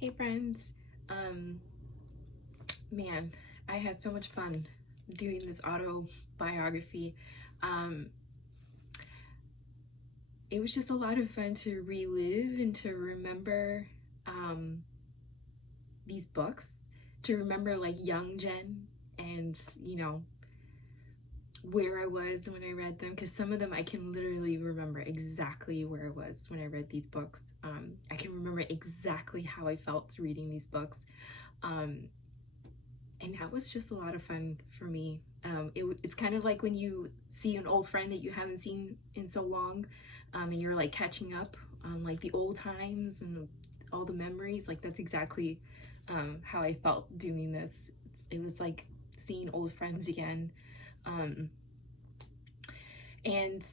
Hey friends, um, man, I had so much fun doing this autobiography. Um, it was just a lot of fun to relive and to remember um, these books, to remember like young Jen and, where I was when I read them, because some of them I can literally remember exactly where I was when I read these books. I can remember exactly how I felt reading these books. Um, and that was just a lot of fun for me. It's kind of like when you see an old friend that you haven't seen in so long, and you're like catching up on like the old times and all the memories. Like that's exactly how I felt doing this. It was like seeing old friends again. Um, and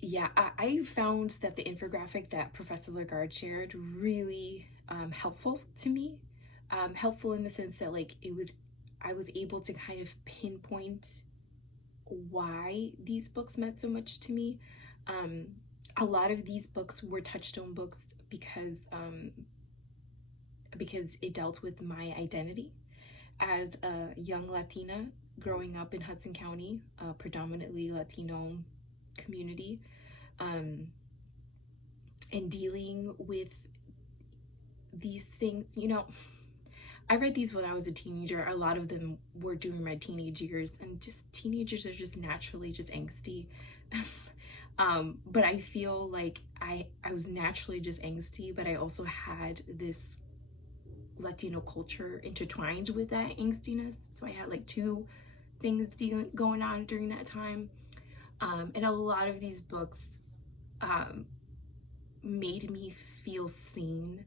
yeah, I found that the infographic that Professor Lagarde shared really helpful to me. Helpful in the sense that like I was able to kind of pinpoint why these books meant so much to me. Um, a lot of these books were touchstone books because it dealt with my identity as a young Latina growing up in Hudson County, a predominantly Latino community, um, and dealing with these things. I read these when I was a teenager. A lot of them were during my teenage years, and just teenagers are just naturally just angsty. But I feel like I was naturally just angsty, but I also had this Latino culture intertwined with that angstiness. So I had like two things going on during that time. And a lot of these books um, made me feel seen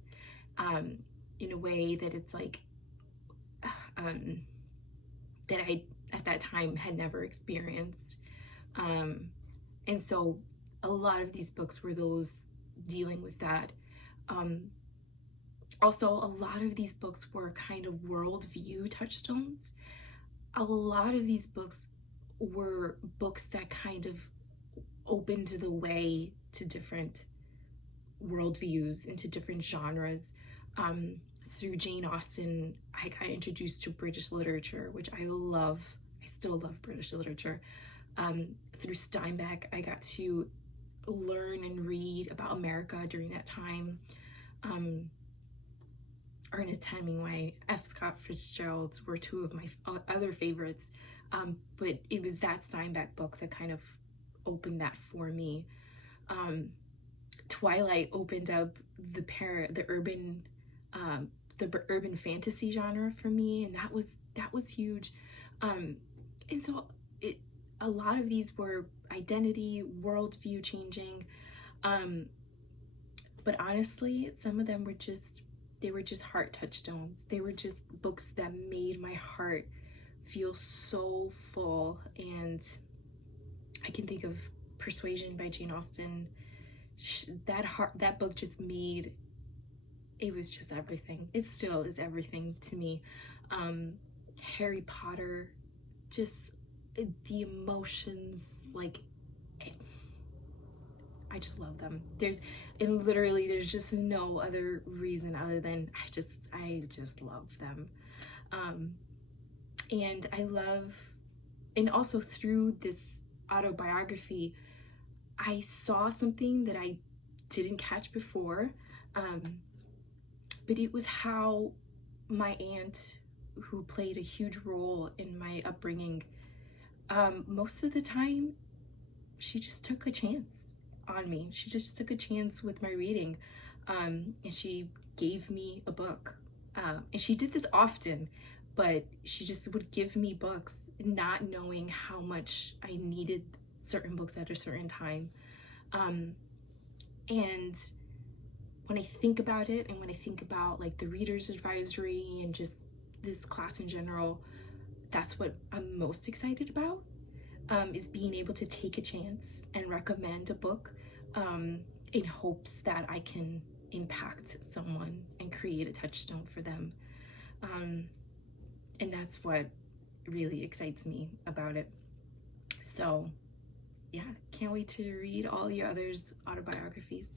in a way that it's like um, that I at that time had never experienced. And so a lot of these books were those dealing with that. Also, a lot of these books were kind of worldview touchstones. A lot of these books were books that kind of opened the way to different worldviews, into different genres. Through Jane Austen, I got introduced to British literature, which I love. I still love British literature. Through Steinbeck, I got to learn and read about America during that time. Ernest Hemingway, F. Scott Fitzgerald were two of my other favorites. But it was that Steinbeck book that kind of opened that for me. Twilight opened up the urban fantasy genre for me, and that was huge. And so a lot of these were identity, worldview changing. But honestly, some of them were just heart touchstones. They were just books that made my heart feel so full. And I can think of Persuasion by Jane Austen. That book just made, it was just everything. It still is everything to me. Harry Potter, just the emotions, like I just love them. There's just no other reason other than I just love them. And I love, and also through this autobiography, I saw something that I didn't catch before, but it was how my aunt, who played a huge role in my upbringing, most of the time, she just took a chance on me. She just took a chance with my reading, and she gave me a book. And she did this often, but she just would give me books, not knowing how much I needed certain books at a certain time. And when I think about it, and when I think about like the reader's advisory and just this class in general, that's what I'm most excited about, is being able to take a chance and recommend a book in hopes that I can impact someone and create a touchstone for them. And that's what really excites me about it. So yeah, can't wait to read all your others' autobiographies.